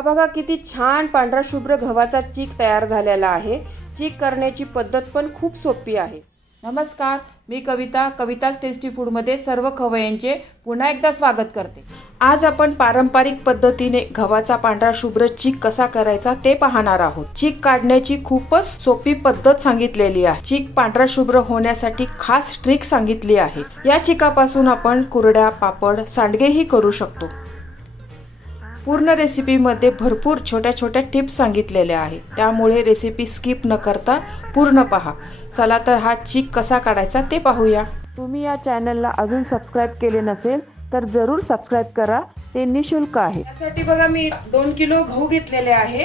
हा बघा किती छान पांढरा शुभ्र गव्हाचा चीक तयार झालेला आहे। चीक करण्याची पद्धत पण खूप सोपी आहे। नमस्कार, मी कविताच टेस्टी फूडमध्ये सर्व खवय्यांचे पुन्हा एकदा स्वागत करते। आज आपण पारंपरिक पद्धतीने गव्हाचा पांढरा शुभ्र चीक कसा करायचा ते पाहणार आहोत। चीक काढण्याची खूपच सोपी पद्धत सांगितलेली आहे। चीक पांढरा शुभ्र होण्यासाठी खास ट्रिक सांगितली आहे। या चिकापासून आपण कुरड्या, पापड, सांडगेही करू शकतो। पूर्ण रेसिपीमध्ये भरपूर छोट्या छोट्या टिप्स सांगितलेल्या आहेत, त्यामुळे रेसिपी स्किप न करता पूर्ण पहा। चला तर हा चीक कसा काढायचा ते पाहूया। तुम्ही या चॅनलला अजून सबस्क्राइब केले नसेल तर जरूर सबस्क्राइब करा, ते निशुल्क आहे। यासाठी बघा मी 2 किलो गहू घेतलेले आहे।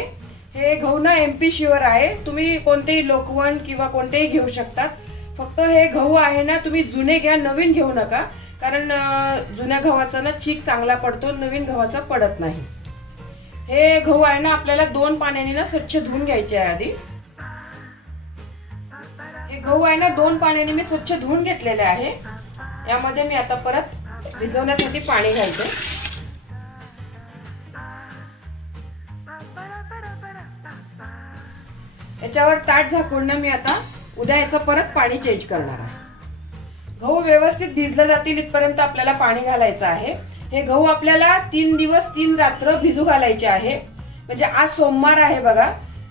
हे गहू ना MP शुअर आहे, तुम्ही कोणतेही लोकवण किंवा कोणतेही घेऊ शकतात। फक्त हे गहू आहे ना, तुम्ही जुने घ्या, नवीन घेऊ नका, कारण जुन्या गव्हाचा ना चीक चांगला पडतो, नवीन गव्हाचा पडत नाही। हे गहू आहे ना आपल्याला 2 पाण्याने ना स्वच्छ धुवून घ्यायचे आहे आधी। हे गहू आहे ना 2 पाण्याने मी स्वच्छ धुवून घेतलेले आहे। यामध्ये मी आता परत भिजवण्यासाठी पाणी घालते। याच्यावर ताट झाकून मी आता उद्या याचं परत पाणी चेंज करणार आहे। गहू व्यवस्थित भिजले जातील इथपर्यंत आपल्याला पाणी घालायचं आहे। हे गहू आपल्याला 3 दिवस 3 रात्र भिजू घालायचे आहे। म्हणजे आज सोमवार आहे बघा,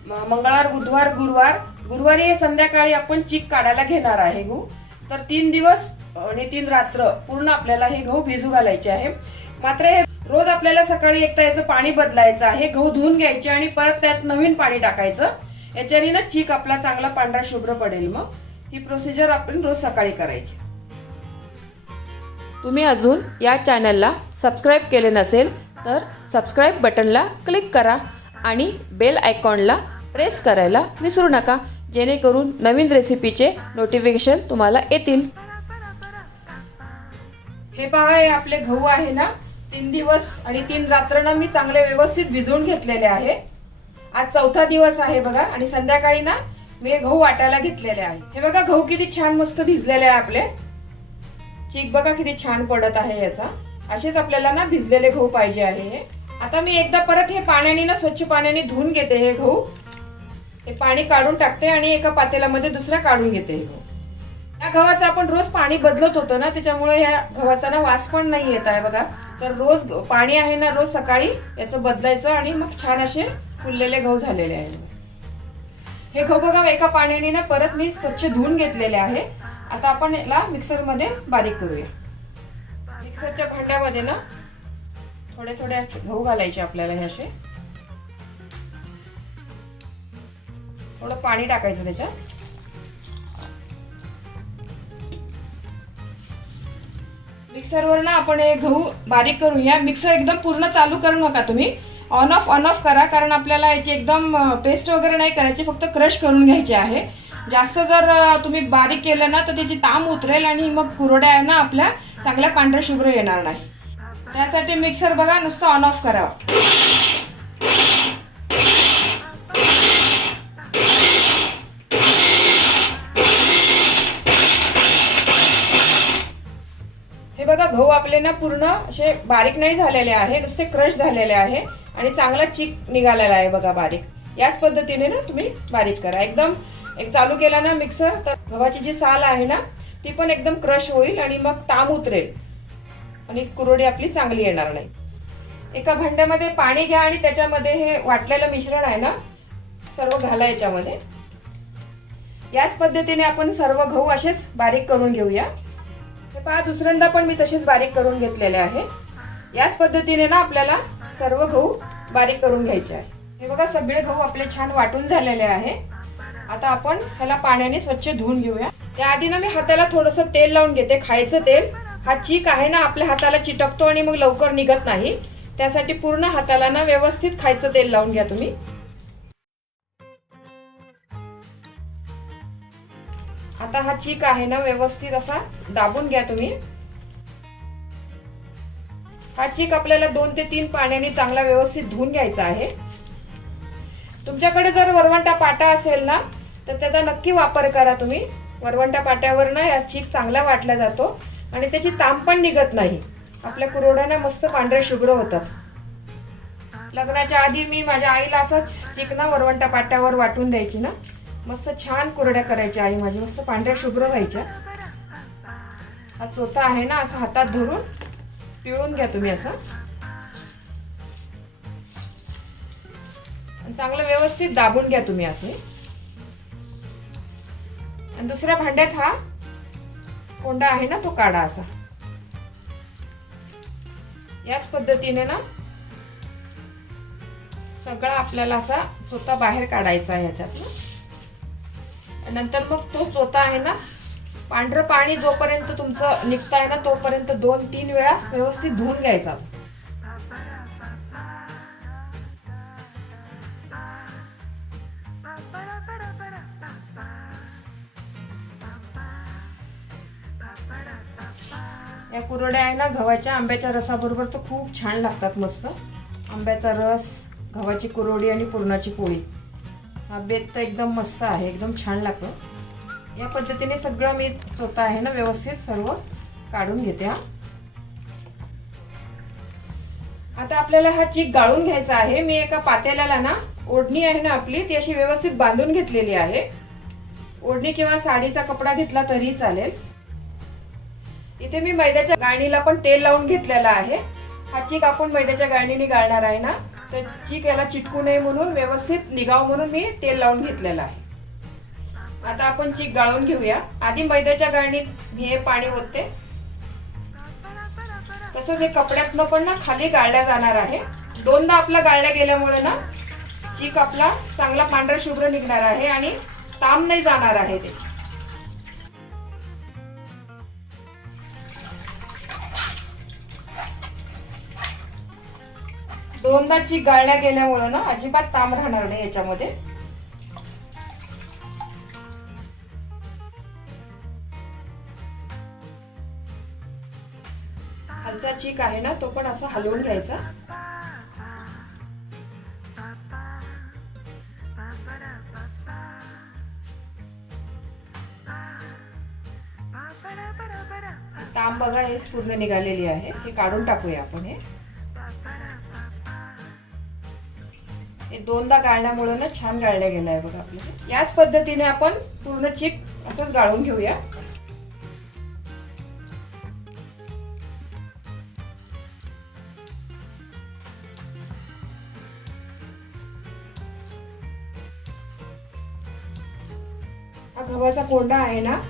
मंगळवार, बुधवार, गुरुवार, गुरुवारी संध्याकाळी आपण चीक काढायला घेणार आहे गहू। तर 3 दिवस आणि 3 रात्र पूर्ण आपल्याला हे गहू भिजू घालायचे आहे। मात्र हे रोज आपल्याला सकाळी एकदा याचं पाणी बदलायचं आहे। गहू धुवून घ्यायचे आणि परत त्यात नवीन पाणी टाकायचं। याच्याने ना चीक आपला चांगला पांढरा शुभ्र पडेल। मग ही प्रोसिजर आपण रोज सकाळी करायची। तुम्ही अजून या चॅनलला सबस्क्राइब केले नसेल तर सबस्क्राइब बटनला क्लिक करा आणि बेल आयकॉनला प्रेस करायला विसरू नका, जेणेकरून नवीन रेसिपीचे नोटिफिकेशन तुम्हाला येतील। हे पहा, हे आपले गहू आहे ना 3 दिवस आणि 3 रात्र ना मी चांगले व्यवस्थित भिजवून घेतलेले आहे। आज 4था दिवस आहे बघा, आणि संध्याकाळी ना मी गहू वाटायला घेतलेले आहे। हे बघा गहू किती छान मस्त भिजलेले आहे आपले। चीक बघा किती छान पडत आहे याचा। असेच आपल्याला ना भिजलेले गहू पाहिजे आहे हे। आता मी एकदा परत हे पाण्याने ना स्वच्छ पाण्याने धुवून घेते हे गहू। हे पाणी काढून टाकते आणि एका पातेल्यामध्ये दुसरा काढून घेते हे गहू। या गव्हाचं आपण रोज पाणी बदलत होतो ना, त्याच्यामुळे या गव्हाचा ना वास पण नाही येत आहे बघा। तर रोज पाणी आहे ना, रोज सकाळी याचं बदलायचं आणि मग छान असे फुललेले गहू झालेले आहे। हे गहू बघा एका पाण्याने ना परत मी स्वच्छ धुवून घेतलेले आहे। आता आपण याला मिक्सर मध्ये बारीक करूया। मिक्सरच्या भांड्यामध्ये ना थोडे थोडे गहू घालायचे आपल्याला। हे असे थोडं पाणी टाकायचं त्याच्यात। मिक्सरवर ना आपण हे गहू बारीक करूया। मिक्सर एकदम पूर्ण चालू करू नका तुम्ही, ऑन ऑफ करा, कारण आपल्याला याची एकदम पेस्ट वगैरे नाही करायची, फक्त क्रश करून घ्यायचे आहे। जास्त जर तुम्ही बारीक केलं ना तर त्याची ताम उतरेल आणि मग कुरड्या आहे ना आपल्या चांगल्या पांढऱ्या शुभ्र येणार नाही। त्यासाठी मिक्सर बघा नुसतं ऑन ऑफ करावा। हे बघा गहू आपले ना पूर्ण असे बारीक नाही झालेले आहे, नुसते क्रश झालेले आहे आणि चांगला चीक निघालेला आहे बघा बारीक। याच पद्धतीने ना तुम्ही बारीक करा। एकदम एक चालू केला ना मिक्सर तर गव्हाची जी साल आहे ना ती पण एकदम क्रश होईल आणि मग ताम उतरेल आणि कुरडी आपली चांगली येणार नाही। एका भांड्यामध्ये पाणी घ्या आणि त्याच्यामध्ये हे वाटलेलं मिश्रण आहे ना सर्व घाला याच्यामध्ये। याच पद्धतीने आपण सर्व गहू असेच बारीक करून घेऊया। हे पहा, दुसऱ्यांदा पण मी तसेच बारीक करून घेतलेले आहे। याच पद्धतीने ना आपल्याला सर्व गहू बारीक करून घ्यायचे आहे। हे बघा सगळे गहू आपले छान वाटून झालेले आहे। आता आपण ह्याला पाण्याने स्वच्छ धुवून घेऊया। त्याआधी ना मी हाताला थोडंसं तेल लावून घेते, खायचं तेल। हा चीक आहे ना आपल्या हाताला चिटकतो आणि मग लवकर निघत नाही, त्यासाठी पूर्ण हाताला ना व्यवस्थित खायचं तेल लावून घ्या तुम्ही। आता हा चीक आहे ना व्यवस्थित असा दाबून घ्या तुम्ही। हा चीक आपल्याला 2 ते 3 पाण्याने चांगला व्यवस्थित धुवून घ्यायचा आहे। तुमच्याकडे जर वरवंटा पाटा असेल ना तर त्याचा नक्की वापर करा तुम्ही। वरवंटा पाट्यावर ना या चीक चांगला वाटला जातो आणि त्याची ताम पण निघत नाही। आपल्या कुरड्या मस्त पांढऱ्या शुभ्र होतात। लग्नाच्या आधी मी माझ्या आईला असाच चिकना वरवंटा पाट्यावर वाटून द्यायची ना, मस्त छान कुरड्या करायच्या आई माझी, मस्त पांढऱ्या शुभ्र व्हायच्या. हा चोथा आहे ना, असं हातात धरून पिळून घ्या तुम्ही असं, आणि चांगलं व्यवस्थित दाबून घ्या तुम्ही असं. आणि दुसऱ्या भांड्यात हा कोंडा आहे ना तो काढा असा. याच पद्धतीने ना सगळा आपल्याला असा चोथा बाहेर काढायचा आहे ह्याच्यातून. नंतर मग तो चोथा आहे ना, पांढरं पाणी जोपर्यंत तुमचं निघत आहे ना तोपर्यंत 2-3 वेळा व्यवस्थित धुवून घ्यायचा. या कुरड्या आहे ना गव्हाच्या आंब्याच्या रसाबरोबर तर खूप छान लागतात. मस्त आंब्याचा रस, गव्हाची कुरवडी आणि पुरणाची पोळी, हा बेत तर एकदम मस्त आहे, एकदम छान लागतो. या पद्धतीने सगळं मी चोथा आहे ना व्यवस्थित सर्व काढून घेते. आता आपल्याला हा चीक गाळून घ्यायचा आहे. मी एका पातेल्याला ना ओढणी आहे ना आपली, ती अशी व्यवस्थित बांधून घेतलेली आहे. ओढणी किंवा साडीचा कपडा घेतला तरी चालेल. इथे मी मैद्याच्या गाळणीला पण तेल लावून घेतलेला आहे. हा चीक आपण मैद्याच्या गाळणीने गाळणार आहे ना, तर चीक याला चिटकू नये म्हणून व्यवस्थित निघाव म्हणून मी तेल लावून घेतलेलं आहे. आता आपण चीक गाळून घेऊया. आधी मैद्याच्या गाळणीत मी हे पाणी ओतते. तसंच हे कपड्यातनं पण ना खाली गाळल्या जाणार आहे. 2दा आपला गाळल्या गेल्यामुळे ना चीक आपला चांगला पांढरा शुभ्र निघणार आहे आणि ताम नाही जाणार आहे ते. 2दा चीक गाळल्या गेल्यामुळे ना अजिबात ताम राहणार नाही याच्यामध्ये. खालचा चीक आहे ना तो पण असा हलवून घ्यायचा. ताम बघा हे पूर्ण निघालेली आहे, हे काढून टाकूया आपण. हे 2दा गाळल्यामुळे ना छान गाळल्या गेलाय बघा आपल्याला. याच पद्धतीने आपण पूर्ण चीक असंच गाळून घेऊया. हा गव्हाचा कोंडा आहे ना,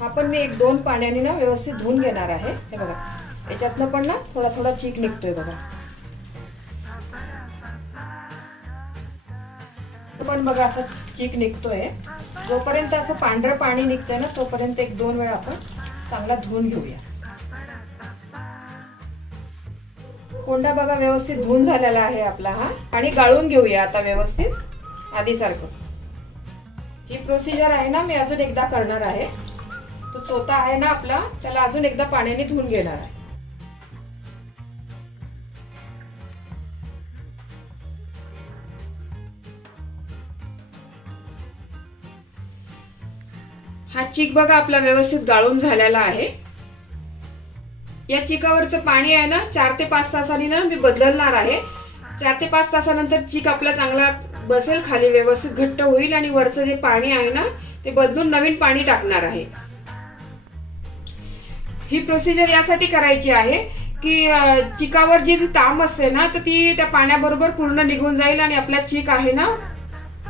हा पण मी 1-2 पाण्याने ना व्यवस्थित धुवून घेणार आहे. हे बघा याच्यातनं पण ना थोडा थोडा चीक निघतोय बघा. पण बघा असं चीक निघतोय. जोपर्यंत असं पांढरं पाणी निघतंय ना तोपर्यंत 1-2 वेळा आपण चांगला धुवून घेऊया. कोंडा बघा व्यवस्थित धुवून झालेला आहे आपला हा, आणि गाळून घेऊया आता व्यवस्थित आधी सारखं. ही प्रोसिजर आहे ना मी अजून एकदा करणार आहे. तो चोथा आहे ना आपला, त्याला अजून एकदा पाण्याने धुवून घेणार आहे. हा चीक बघा आपला व्यवस्थित गाळून झालेला आहे. या चिकावरचं पाणी आहे ना 4 ते 5 तासांनी ना मी बदलणार आहे. 4 ते 5 तासानंतर चीक आपला चांगला बसेल, खाली व्यवस्थित घट्ट होईल आणि वरचं जे पाणी आहे ना ते बदलून नवीन पाणी टाकणार आहे. ही प्रोसिजर यासाठी करायची आहे की चिकावर जी ताम असते ना तर ती त्या पाण्याबरोबर पूर्ण निघून जाईल आणि आपला चीक आहे ना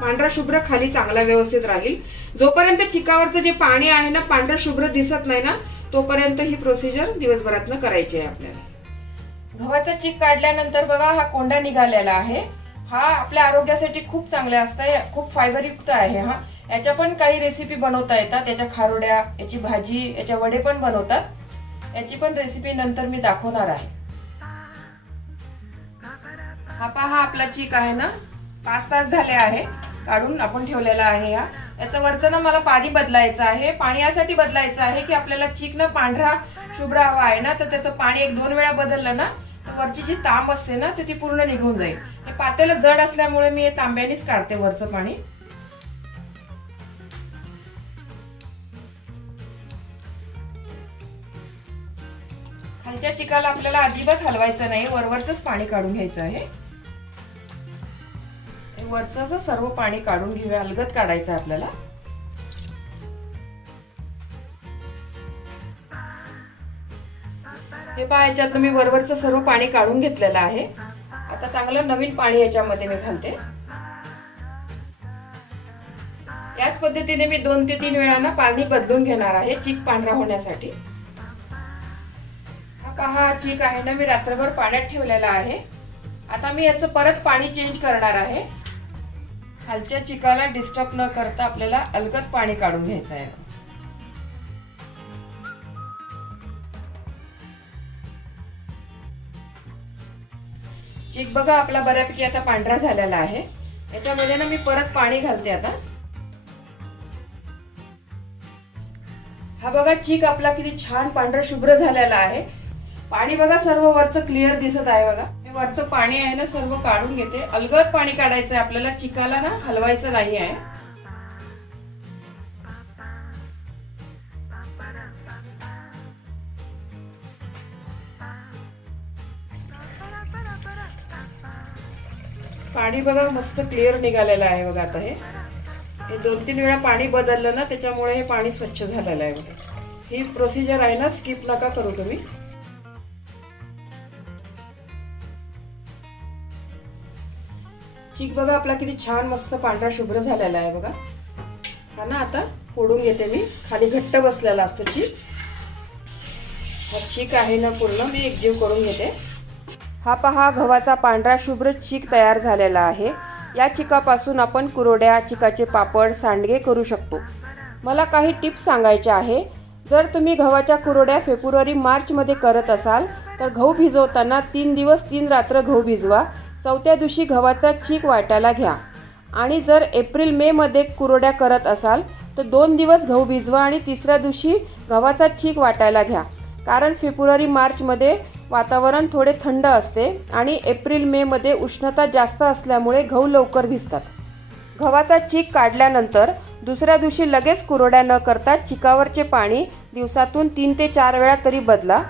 पांढरा शुभ्र खाली चांगला व्यवस्थित राहील. जोपर्यंत चिकावरचं जे पाणी आहे ना पांढरा शुभ्र दिसत नाही ना तोपर्यंत ही प्रोसिजर दिवसभरातनं करायची आहे आपल्याला. गव्हाचा चीक काढल्यानंतर बघा हा कोंडा निघालेला आहे. हा आपल्या आरोग्यासाठी खूप चांगला असतं, खूप फायबरयुक्त आहे. हा याच्या पण काही रेसिपी बनवता येतात. याच्या खारोड्या, याची भाजी, याच्या वडे पण बनवतात. याची पण रेसिपी नंतर मी दाखवणार आहे. हा पहा आपला चीक आहे ना 5 तास झाले आहे काढून आपण ठेवलेला आहे. हा याचं वरचं ना मला पाणी बदलायचं आहे. पाणी यासाठी बदलायचं आहे की आपल्याला चीक ना पांढरा शुभ्र हवा आहे ना तर त्याचं पाणी 1-2 वेळा बदललं ना तर वरची जी तांब असते ना तर ती पूर्ण निघून जाईल. हे पातेलं जड असल्यामुळे मी हे तांब्यानेच काढते वरचं पाणी. खालच्या चिकाला आपल्याला अजिबात हलवायचं नाही, वरवरचंच पाणी काढून घ्यायचं आहे. वरचं असं सर्व पाणी काढून घेऊया, अलगद काढायचं आपल्याला. हे पहा, याच्यातलं मी वरवरचं सर्व पाणी काढून घेतलेलं आहे. आता चांगलं नवीन पाणी याच्यामध्ये मी घालते. याच पद्धतीने मी 2 ते 3 वेळा पाणी बदलून घेणार आहे चीक पांढरा होण्यासाठी. हा पहा, चीक आहे ना मी रात्रभर पाण्यात ठेवलेला आहे. आता मी याचं परत पाणी चेंज करणार आहे. खालच्या चिकाला डिस्टर्ब न करता आपल्याला अलगद पाणी काढून घ्यायचं आहे. चीक बघा आपला बऱ्यापैकी आता पांढरा झालेला आहे. याच्यामध्ये ना मी परत पाणी घालते आता. हा बघा, चीक आपला किती छान पांढरा शुभ्र झालेला आहे. पाणी बघा सर्व वरचं क्लिअर दिसत आहे. बघा, हे वरचं पाणी आहे ना सर्व काढून घेते. अलगद पाणी काढायचं आहे आपल्याला, चिकाला ना हलवायचं नाही आहे. पाणी बघा मस्त क्लिअर निघालेलं आहे. बघा आता हे 2-3 वेळा पाणी बदललं ना, त्याच्यामुळे हे पाणी स्वच्छ झालेलं आहे. बघा, ही प्रोसिजर आहे ना, स्किप नका करू तुम्ही. चीक बघा आपला किती छान मस्त पांढरा शुभ्र झालेला आहे. बघा, हा ना आता फोडून घेते मी. खाली घट्ट बसलेला असतो चीक. हा चीक आहे ना पूर्ण मी एकजीव करून घेते. हा पहा, गव्हाचा पांढरा शुभ्र चीक तयार झालेला आहे. या चिकापासून आपण कुरड्या, चिकाचे पापड, सांडगे करू शकतो. मला काही टिप्स सांगायच्या आहे. जर तुम्ही गव्हाच्या कुरड्या फेब्रुवारी-मार्चमध्ये करत असाल तर गहू भिजवताना 3 दिवस 3 रात्र गहू भिजवा. 4थ्या दिवशी गव्हाचा चीक वाटायला घ्या. आणि जर एप्रिल-मेमध्ये कुरड्या करत असाल तर 2 दिवस गहू भिजवा आणि 3ऱ्या दिवशी गव्हाचा चीक वाटायला घ्या. कारण फेब्रुवारी-मार्चमध्ये वातावरण थोडे थंड असते आणि एप्रिल-मेमध्ये उष्णता जास्त असल्यामुळे गहू लवकर भिजतात. गव्हाचा चीक काढल्यानंतर दुसऱ्या दिवशी लगेच कुरड्या न करता चिकावरचे पाणी दिवसातून 3 ते 4 वेळा तरी बदला.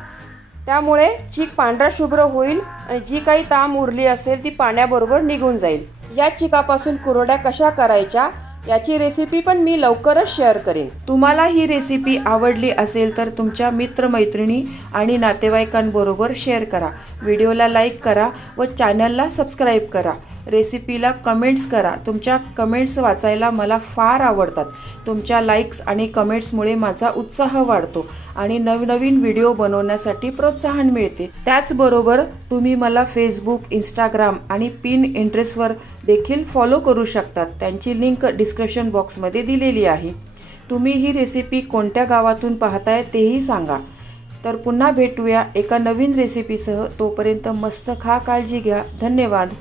त्यामुळे चीक पांढरा शुभ्र होईल आणि जी काही ताम उरली असेल ती पाण्याबरोबर निघून जाईल. या चिकापासून कुरड्या कशा करायच्या याची रेसिपी पण मी लवकरच शेअर करेन. तुम्हाला ही रेसिपी आवडली असेल तर तुमच्या मित्रमैत्रिणी आणि नातेवाईकांबरोबर शेअर करा. व्हिडिओला लाईक करा व चॅनलला सबस्क्राईब करा. रेसिपीला कमेंट्स करा. तुमच्या कमेंट्स वाचायला मला फार आवडतात. तुमच्या लाईक्स आणि कमेंट्समुळे माझा उत्साह वाढतो आणि नवनवीन व्हिडिओ बनवण्यासाठी प्रोत्साहन मिळते. त्याचबरोबर तुम्ही मला फेसबुक, इंस्टाग्राम आणि पिनइंटरेस्टवर देखील फॉलो करू शकतात. त्यांची लिंक डिस्क्रिप्शन बॉक्समध्ये दिलेली आहे. तुम्ही ही रेसिपी कोणत्या गावातून पाहताय तेही सांगा. तर पुन्हा भेटूया एका नवीन रेसिपीसह. तोपर्यंत मस्त खा, काळजी घ्या. धन्यवाद.